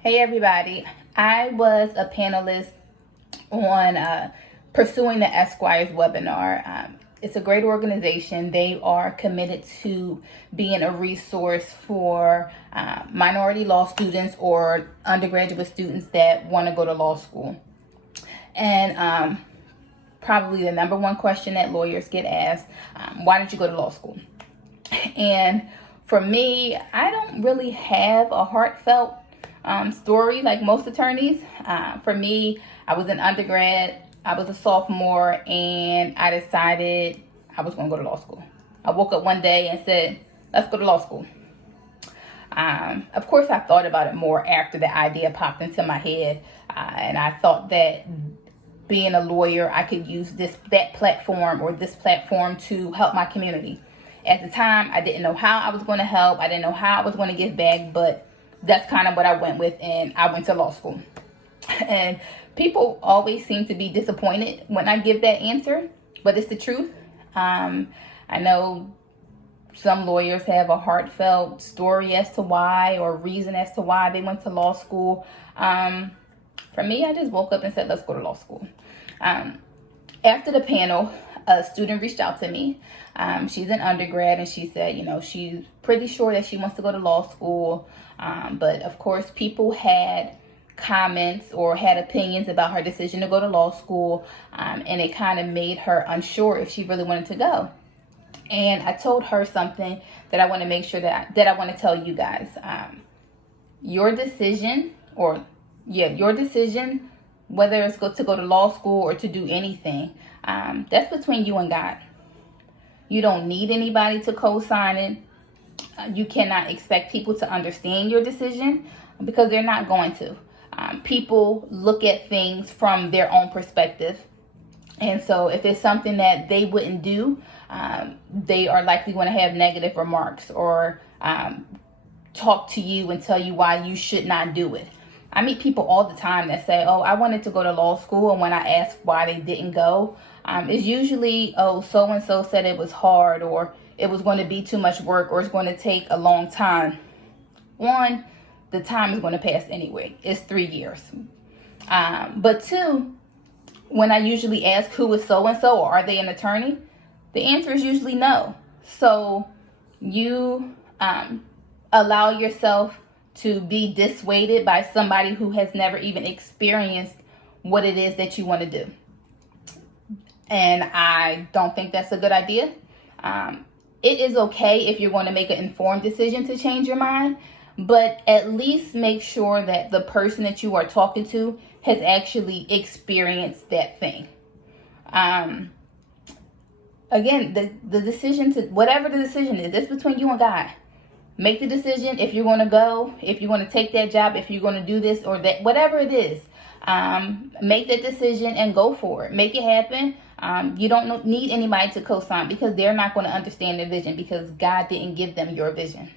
Hey everybody, I was a panelist on Pursuing the Esquires webinar. It's a great organization. They are committed to being a resource for minority law students or undergraduate students that want to go to law school. And probably the number one question that lawyers get asked, why did you go to law school? And for me, I don't really have a heartfelt story like most attorneys. For me, I was an undergrad, I was a sophomore, and I decided I was going to go to law school. I woke up one day and said, let's go to law school. Of course, I thought about it more after the idea popped into my head, and I thought that being a lawyer, I could use this platform to help my community. At the time, I didn't know how I was going to help. I didn't know how I was going to give back, but that's kind of what I went with, and I went to law school. And people always seem to be disappointed when I give that answer, but it's the truth. I know some lawyers have a heartfelt story as to why, or reason as to why they went to law school. For me, I just woke up and said, let's go to law school. After the panel, a student reached out to me. She's an undergrad, and she said, she's pretty sure that she wants to go to law school. But of course, people had comments or had opinions about her decision to go to law school. And it kind of made her unsure if she really wanted to go. And I told her something that I want to make sure that I want to tell you guys. Your decision, whether it's to go to law school or to do anything, that's between you and God. You don't need anybody to co-sign it. You cannot expect people to understand your decision because they're not going to. People look at things from their own perspective. And so if it's something that they wouldn't do, they are likely going to have negative remarks or talk to you and tell you why you should not do it. I meet people all the time that say, I wanted to go to law school. And when I ask why they didn't go, it's usually, so-and-so said it was hard, or it was going to be too much work, or it's going to take a long time. One, the time is going to pass anyway. It's 3 years. But two, when I usually ask who is so-and-so or are they an attorney, the answer is usually no. So you allow yourself to be dissuaded by somebody who has never even experienced what it is that you want to do. And I don't think that's a good idea. It is okay if you're going to make an informed decision to change your mind, but at least make sure that the person that you are talking to has actually experienced that thing. Again, the decision to, whatever the decision is, it's between you and God. Make the decision if you're going to go, if you're going to take that job, if you're going to do this or that, whatever it is. Make that decision and go for it. Make it happen. You don't need anybody to co-sign because they're not going to understand the vision because God didn't give them your vision.